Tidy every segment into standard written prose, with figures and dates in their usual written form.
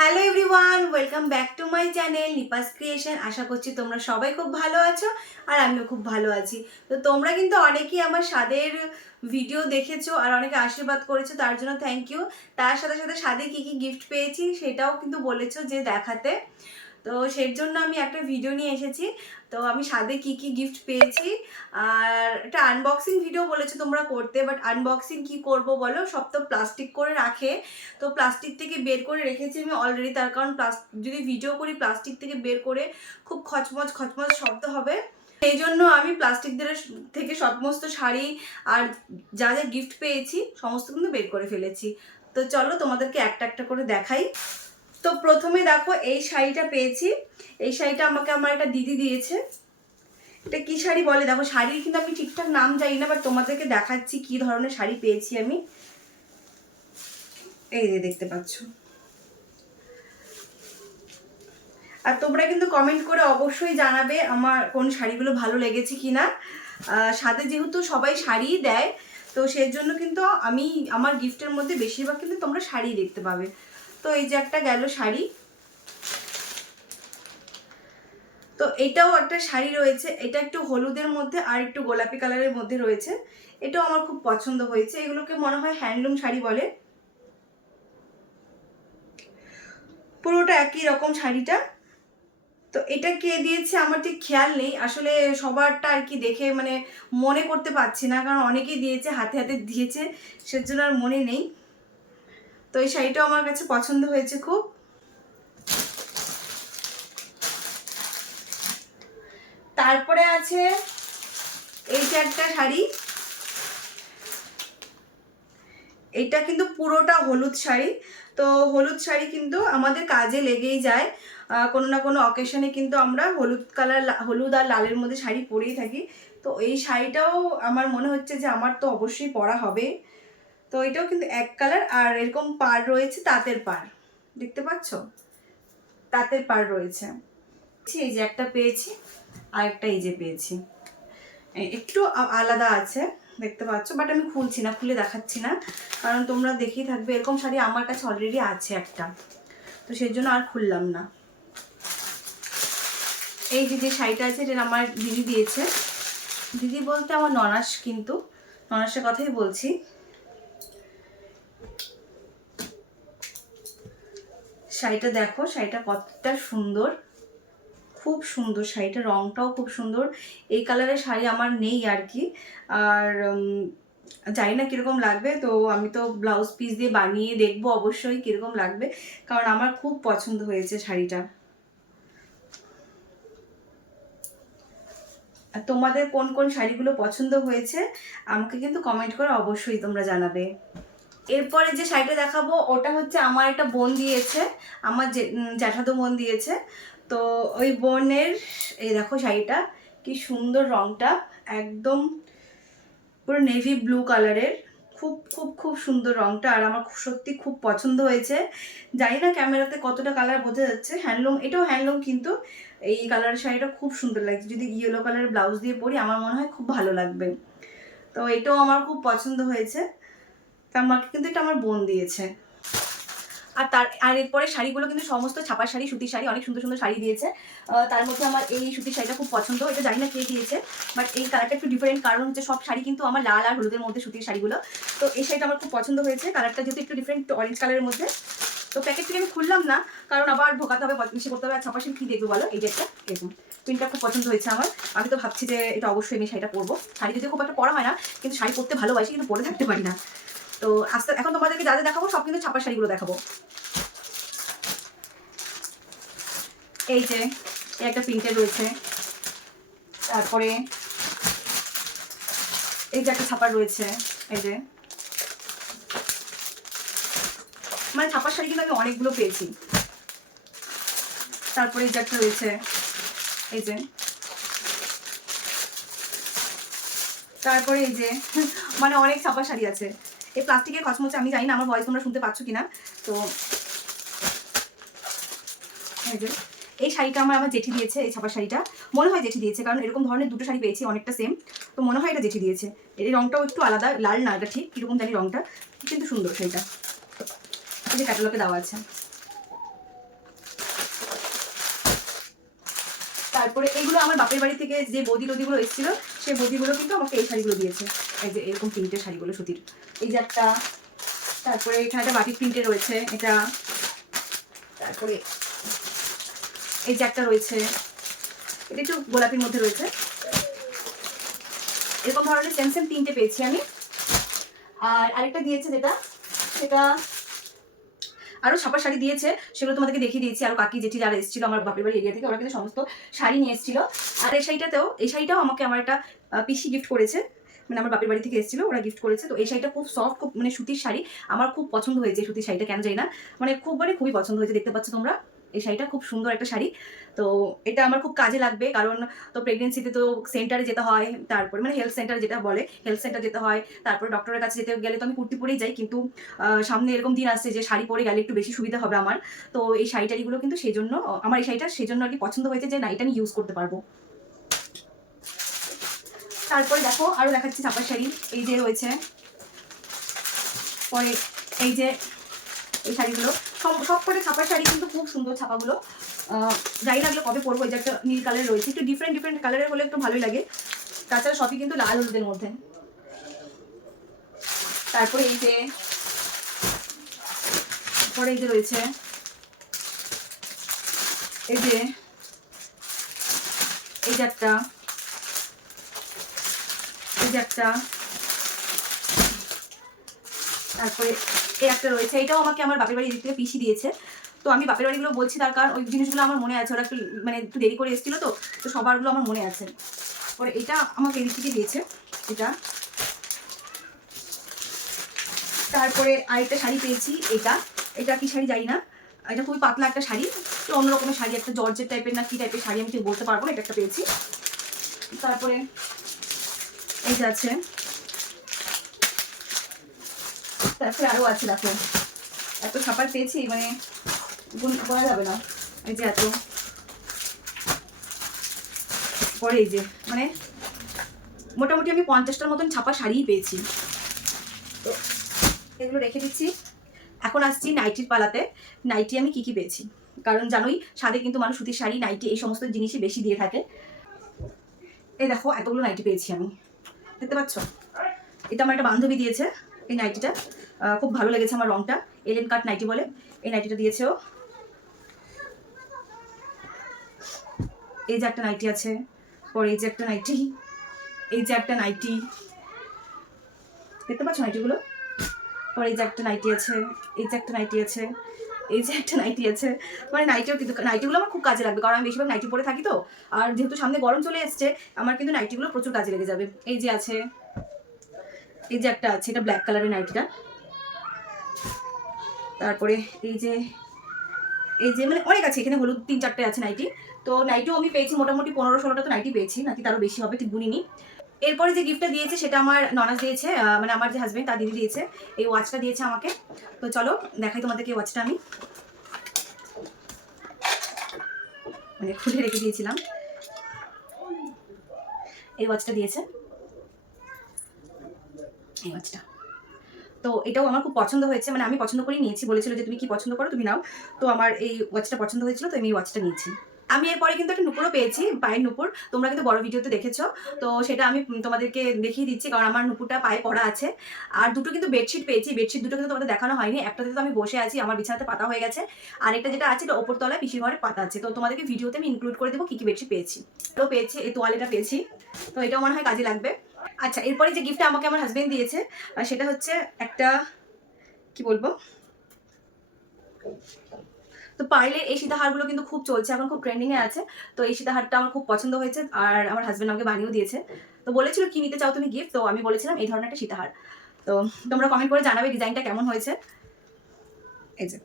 Hello everyone, welcome back to my channel Nipa's creation. আশা করছি তোমরা সবাই খুব ভালো আছো আর আমিও খুব ভালো আছি। তো তোমরা কিন্তু অনেকেই আমার স্বাদের ভিডিও দেখেছো আর অনেকে আশীর্বাদ করেছো, তার জন্য থ্যাংক ইউ। তার সাথে সাথে স্বাদে কী কী গিফট পেয়েছি সেটাও কিন্তু বলেছো যে দেখাতে। তো সেই জন্য আমি একটা ভিডিও নিয়ে এসেছি। তো আমি স্বাদে কি কি গিফট পেয়েছি আর একটা আনবক্সিং ভিডিও বলেছো তোমরা করতে, বাট আনবক্সিং কি করব বলো, সব তো প্লাস্টিক করে রাখে। তো প্লাস্টিক থেকে বের করে রেখেছি আমি অলরেডি, তার কারণ যদি ভিডিও করি প্লাস্টিক থেকে বের করে খুব খচমচ খচমচ শব্দ হবে। সেই জন্য আমি প্লাস্টিক থেকে সমস্ত শাড়ি আর যা যা গিফট পেয়েছি সমস্ত কিন্তু বের করে ফেলেছি। তো চলো তোমাদেরকে একটা একটা করে দেখাই। তো প্রথমে দেখো এই শাড়িটা পেয়েছি। এই শাড়িটা আমাকে আমার একটা দিদি দিয়েছে। এটা কি শাড়ি বলে দেখো, শাড়ির কিন্তু আমি ঠিকঠাক নাম জানি না, বাট তোমাদেরকে দেখাচ্ছি কি ধরনের শাড়ি পেয়েছি আমি। এই যে দেখতে পাচ্ছ। আর তোমরা কিন্তু কমেন্ট করে অবশ্যই জানাবে আমার কোন শাড়িগুলো ভালো লেগেছে কিনা। সাথে যেহেতু সবাই শাড়িই দেয়, তো সেই জন্য কিন্তু আমি আমার গিফটের মধ্যে বেশিরভাগ কিন্তু তোমরা শাড়ি দেখতে পাবে। তো এই যে একটা গেল শাড়ি। তো এটাও একটা শাড়ি রয়েছে, এটা একটু হলুদের মধ্যে আর একটু গোলাপি কালারের মধ্যে রয়েছে। এটাও আমার খুব পছন্দ হয়েছে। এগুলোকে মনে হয় হ্যান্ডলুম শাড়ি বলে। পুরোটা একই রকম শাড়িটা। তো এটা কে দিয়েছে আমার ঠিক খেয়াল নেই আসলে, সবারটা আর কি দেখে মানে মনে করতে পারছি না, কারণ অনেকেই দিয়েছে, হাতে হাতে দিয়েছে, সেজন্য আর মনে নেই। তো এই শাড়িটাও আমার কাছে পছন্দ হয়েছে খুব। তারপরে আছে এই যে একটা শাড়ি। এটা কিন্তু পুরোটা হলুদ শাড়ি। তো হলুদ শাড়ি কিন্তু আমাদের কাজে লেগেই যায়, কোনো না কোনো অকেশনে কিন্তু আমরা হলুদ আর লালের মধ্যে শাড়ি পরেই থাকি। তো এই শাড়িটাও আমার মনে হচ্ছে যে আমার তো অবশ্যই পরা হবে। তো এটাও কিন্তু এক কালার আর এরকম পাড় রয়েছে, তাঁতের পাড়, দেখতে পাচ্ছ, তাঁতের পাড় রয়েছে। এই যে একটা পেয়েছি আর একটা এই যে পেয়েছি, একটু আলাদা আছে দেখতে পাচ্ছ, বাট আমি খুলছি না, খুলে দেখাচ্ছি না, কারণ তোমরা দেখেই থাকবে। এরকম শাড়ি আমার কাছে অলরেডি আছে একটা, তো সেই জন্য আর খুললাম না। এই যে শাড়িটা আছে এটা আমার দিদি দিয়েছে। দিদি বলতে আমার ননাস, কিন্তু ননাসের কথাই বলছি। শাড়িটা দেখো, শাড়িটা কতটা সুন্দর, খুব সুন্দর শাড়িটা, রংটাও খুব সুন্দর। এই কালারের শাড়ি আমার নেই আর কি। আর জানি না কীরকম লাগবে, তো আমি তো ব্লাউজ পিস দিয়ে বানিয়ে দেখবো অবশ্যই কীরকম লাগবে, কারণ আমার খুব পছন্দ হয়েছে শাড়িটা। আর তোমাদের কোন কোন শাড়িগুলো পছন্দ হয়েছে আমাকে কিন্তু কমেন্ট করে অবশ্যই তোমরা জানাবে। এরপরে যে শাড়িটা দেখাবো ওটা হচ্ছে আমার একটা বোন দিয়েছে, আমার জ্যাঠাতো বোন দিয়েছে। তো ওই বোনের এই দেখো শাড়িটা, কি সুন্দর রংটা, একদম পুরো নেভি ব্লু কালারের, খুব খুব খুব সুন্দর রংটা, আর আমার সত্যি খুব পছন্দ হয়েছে। জানি না ক্যামেরাতে কতটা কালার বোঝা যাচ্ছে। হ্যান্ডলুম, এটাও হ্যান্ডলুম, কিন্তু এই কালারের শাড়িটা খুব সুন্দর লাগছে। যদি ইয়েলো কালারের ব্লাউজ দিয়ে পরি আমার মনে হয় খুব ভালো লাগবে। তো এটাও আমার খুব পছন্দ হয়েছে। তা আমাকে কিন্তু এটা আমার বোন দিয়েছে। আর এরপরে শাড়িগুলো কিন্তু সমস্ত ছাপার শাড়ি, সুতির শাড়ি, অনেক সুন্দর সুন্দর শাড়ি দিয়েছে। তার মধ্যে আমার এই সুতির শাড়িটা খুব পছন্দ। এটা জানি না কে দিয়েছে, বাট এই কালারটা একটু ডিফারেন্ট, কারণ হচ্ছে সব শাড়ি কিন্তু আমার লাল আর হলুদের মধ্যে সুতির শাড়িগুলো। তো এই শাড়িটা আমার খুব পছন্দ হয়েছে, কালারটা যেহেতু একটু ডিফারেন্ট, অরেঞ্জ কালারের মধ্যে। তো প্যাকেট থেকে আমি খুললাম না, কারণ আবার ঢোকাতে হবে, মিশে করতে হবে, আর ছাপার শাড়ি কী দেখবো বলো। এই যে একটা এরকম প্রিন্টটা খুব পছন্দ হয়েছে আমার। আমি তো ভাবছি যে এটা অবশ্যই আমি শাড়িটা পরবো। শাড়ি যদি খুব একটা পরা হয় না, কিন্তু শাড়ি পরতে ভালোবাসি, কিন্তু পরে থাকতে পারি না। তো এখন তোমাদেরকে যা যা দেখাবো সব কিন্তু ছাপার শাড়িগুলো দেখাবো। এই যে একটা প্রিন্টের রয়েছে, তারপরে এই যে একটা ছাপার রয়েছে, এই যে মানে ছাপার শাড়ি কিন্তু আমি অনেকগুলো পেয়েছি। তারপরে এই যে একটা রয়েছে, এই যে, তারপরে এই যে মানে অনেক ছাপার শাড়ি আছে। এই প্লাস্টিকের খচমচে, আমি জানি না আমার ভয়েস তোমরা শুনতে পাচ্ছ কিনা। তো এই যে এই শাড়িটা আমার জেঠি দিয়েছে, এই ছাপার শাড়িটা মনে হয় জেঠি দিয়েছে, কারণ এরকম ধরনের দুটো শাড়ি পেয়েছি অনেকটা সেম, তো মনে হয় এটা জেঠি দিয়েছে। এই রংটাও একটু আলাদা, লাল না, এটা ঠিক কীরকম জানি রংটা, কিন্তু সুন্দর শাড়িটা। এই যে ক্যাটালগে দেওয়া আছে। তারপরে এগুলো আমার বাপের বাড়ি থেকে যে বৌদি টদিগুলো এসেছিলো, সেই বৌদিগুলো কিন্তু আমাকে এই শাড়িগুলো দিয়েছে। এই যে এরকম প্রিন্টের শাড়িগুলো সুতির, এই যে একটা। তারপরে এখানে একটা বাটিক প্রিন্টে রয়েছে এটা। তারপরে এই যে একটা রয়েছে, এটা একটু গোলাপির মধ্যে রয়েছে। এরকম ধরনের সেম সেম 3টে পেয়েছি আমি। আর আরেকটা দিয়েছে যেটা, সেটা আরো ছাপা শাড়ি দিয়েছে, সেগুলো তোমাদেরকে দেখিয়ে দিয়েছি। আর কাকি জেঠি যারা এসেছিল আমার বাপের বাড়ি এরিয়া থেকে, ওরা কিন্তু সমস্ত শাড়ি নিয়ে এসেছিল। আর এই শাড়িটাও আমাকে আমার একটা পিসি গিফট করেছে, মানে আমার বাপের বাড়ি থেকে এসেছিল, ওরা গিফট করেছে। তো এই শাড়িটা খুব সফট, খুব মানে সুতির শাড়ি, আমার খুব পছন্দ হয়েছে সুতির শাড়িটা, কেন জানি না, মানে খুবই পছন্দ হয়েছে। দেখতে পাচ্ছ তোমরা এই শাড়িটা খুব সুন্দর একটা শাড়ি। তো এটা আমার খুব কাজে লাগবে, কারণ তো প্রেগনেন্সিতে তো সেন্টারে যেতে হয়, তারপরে মানে হেলথ সেন্টার যেটা বলে, হেলথ সেন্টার যেতে হয়, তারপরে ডক্টরের কাছে যেতে গেলে তো আমি কুর্তি পরেই যাই, কিন্তু সামনে এরকম দিন আসছে যে শাড়ি পরে গেলে একটু বেশি সুবিধা হবে আমার। তো এই শাড়িটারিগুলো কিন্তু সেই জন্য আমার এই শাড়িটা সেজন্য আর কি পছন্দ হয়েছে, যে না এটা আমি ইউজ করতে পারবো। তারপরে দেখো আরো দেখাচ্ছি ছাপার শাড়ি, এই যে রয়েছে। পরে এই যে এই শাড়িগুলো সব করে ছাপার শাড়ি, কিন্তু খুব সুন্দর ছাপাগুলো। যাই লাগলো কবে পরবো। এই যে একটা নীল কালার রয়েছে, একটু ডিফারেন্ট কালারের হলে একটু ভালোই লাগে। তাছাড়া সবই কিন্তু লাল হলুদের মধ্যে। তারপরে এই যে পরে এই যে রয়েছে, এই যে এই যে একটা, এই যে একটা, তারপরে এই একটা রয়েছে। এটাও আমাকে আমার বাপের বাড়ির দিক থেকে পিসি দিয়েছে। তো আমি বাপের বাড়িগুলো বলছি তার কারণ ওই জিনিসগুলো আমার মনে আছে, ওরা একটু মানে একটু দেরি করে এসেছিল, তো সবারগুলো আমার মনে আছে। পরে এটা আমাকে এদিক থেকে দিয়েছে এটা। তারপরে আরেকটা শাড়ি পেয়েছি, এটা এটা কি শাড়ি জানি না, এটা খুবই পাতলা একটা শাড়ি, তো অন্য রকমের শাড়ি, একটা জর্জের টাইপের না কি টাইপের শাড়ি আমি ঠিক বলতে পারবো না, এটা একটা পেয়েছি। তারপরে এই যে আছে, তারপরে আরো আছে দেখো, এত ছাপার পেয়েছি মানে বলা যাবে না, এই যে এত। পরে এই যে মানে মোটামুটি আমি 50টার মতন ছাপা শাড়িই পেয়েছি। তো এগুলো রেখে দিচ্ছি। এখন আসছি নাইটির পালাতে। নাইটি আমি কি পেয়েছি, কারণ জানোই সাদে কিন্তু মানুষ সুতির শাড়ি, নাইটি এই সমস্ত জিনিসই বেশি দিয়ে থাকে। এই দেখো এতগুলো নাইটি পেয়েছি আমি, দেখতে পাচ্ছ। এটা আমার একটা বান্ধবী দিয়েছে এই নাইটিটা, খুব ভালো লেগেছে আমার রংটা, এলেন কাট নাইটি বলে এই নাইটিটা দিয়েছে ও। এই যে একটা নাইটি আছে, পরে এই যে একটা নাইটি, এই যে একটা নাইটি, দেখতে পাচ্ছ নাইটিগুলো। পরে এই যে একটা নাইটি আছে, এই যে একটা নাইটি আছে, এই যে একটা নাইটি আছে। মানে নাইটিও কিন্তু নাইটিগুলো আমার খুব কাজে লাগবে, কারণ আমি বেশিরভাগ নাইটি পরে থাকি। তো আর যেহেতু সামনে গরম চলে এসছে, আমার কিন্তু নাইটিগুলো প্রচুর কাজে লেগে যাবে। এই যে আছে, এই যে একটা আছে, এটা ব্ল্যাক কালারের নাইটিটা। তারপরে এই যে মানে অনেক আছে এখানে, হলুদ 3-4টে আছে নাইটি। তো নাইটিও আমি পেয়েছি মোটামুটি 15-16টা তো নাইটি পেয়েছি, নাকি তারও বেশি হবে ঠিক গুনিনি। এরপরে যে গিফটটা দিয়েছে সেটা আমার ননাস দিয়েছে, মানে আমার যে হাজবেন্ড তার দিদি দিয়েছে, এই ওয়াচটা দিয়েছে আমাকে। তো চলো দেখাই তোমাদেরকে এই ওয়াচটা, আমি মানে খুলে রেখে দিয়েছিলাম। এই ওয়াচটা দিয়েছে, এই ওয়াচটা। তো এটাও আমার খুব পছন্দ হয়েছে, মানে আমি পছন্দ করেই নিয়েছি, বলেছিল যে তুমি কি পছন্দ করো তুমি নাও। তো আমার এই ওয়াচটা পছন্দ হয়েছিল, তো আমি এই ওয়াচটা নিয়েছি। আমি এরপরে কিন্তু একটা নুপুরও পেয়েছি, পায়ের নুপুর, তোমরা কিন্তু বড় ভিডিওতে দেখেছো। তো সেটা আমি তোমাদেরকে দেখিয়ে দিচ্ছি, কারণ আমার নুপুরটা পায়ে পড়া আছে। আর দুটো কিন্তু বেডশিট পেয়েছি, বেডশিট দুটো কিন্তু তোমাদের দেখানো হয়নি। একটাতে তো আমি বসে আছি, আমার বিছানাতে পাতা হয়ে গেছে, আর একটা যেটা আছে এটা ওপর তলায় পিসির ঘরে পাতা আছে। তো তোমাদেরকে ভিডিওতে আমি ইনক্লুড করে দেবো কি কি বেডশিট পেয়েছি। তো পেয়েছি এই তোয়ালেটা পেয়েছি, তো এটাও মনে হয় কাজে লাগবে। আচ্ছা, এরপরে যে গিফটটা আমাকে আমার হাজবেন্ড দিয়েছে, সেটা হচ্ছে একটা, কি বলবো, তো পার্লের এই সীতাহারগুলো কিন্তু খুব চলছে এখন, খুব ট্রেন্ডিং এ আছে। তো এই সীতাহারটা আমার খুব পছন্দ হয়েছে, আর আমার হাজবেন্ড আমাকে বানিয়েও দিয়েছে। তো বলেছিল কি নিতে চাও তুমি গিফট, তো আমি বলেছিলাম এই ধরনের একটা সীতাহার। তো তোমরা কমেন্ট করে জানাবে ডিজাইনটা কেমন হয়েছে। এই যে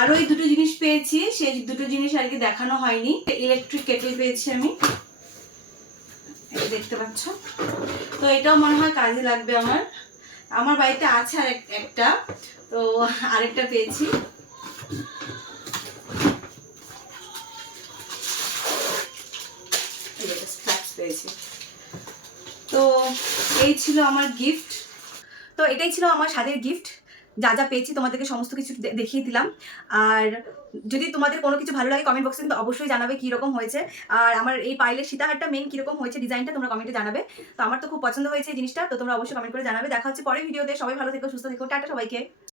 আরও এই দুটো জিনিস পেয়েছি, সেই দুটো জিনিস আর কি দেখানো হয়নি। ইলেকট্রিক কেটল পেয়েছি আমি, এই দেখতে পাচ্ছ। তো এটাও মনে হয় কাজে লাগবে আমার। আমার বাড়িতে আছে আর একটা, তো আরেকটা পেয়েছি। পেয়েছি। তো এই ছিল আমার গিফট। তো এটাই ছিল আমার স্বাদের গিফট। যা যা পেয়েছি তোমাদেরকে সমস্ত কিছু দেখিয়ে দিলাম। আর যদি তোমাদের কোনো কিছু ভালো লাগে কমেন্ট বক্সে কিন্তু অবশ্যই জানাবে কীরকম হয়েছে। আর আমার এই পাইলের সীতাহারটা মেন কীরকম হয়েছে ডিজাইনটা তোমরা কমেন্টে জানাবে। তো আমার তো খুব পছন্দ হয়েছে এই জিনিসটা, তো তোমরা অবশ্যই কমেন্ট করে জানাবে। দেখা হচ্ছে পরের ভিডিওতে। সবাই ভালো থেকো, সুস্থ থেকো, টাটা সবাইকে।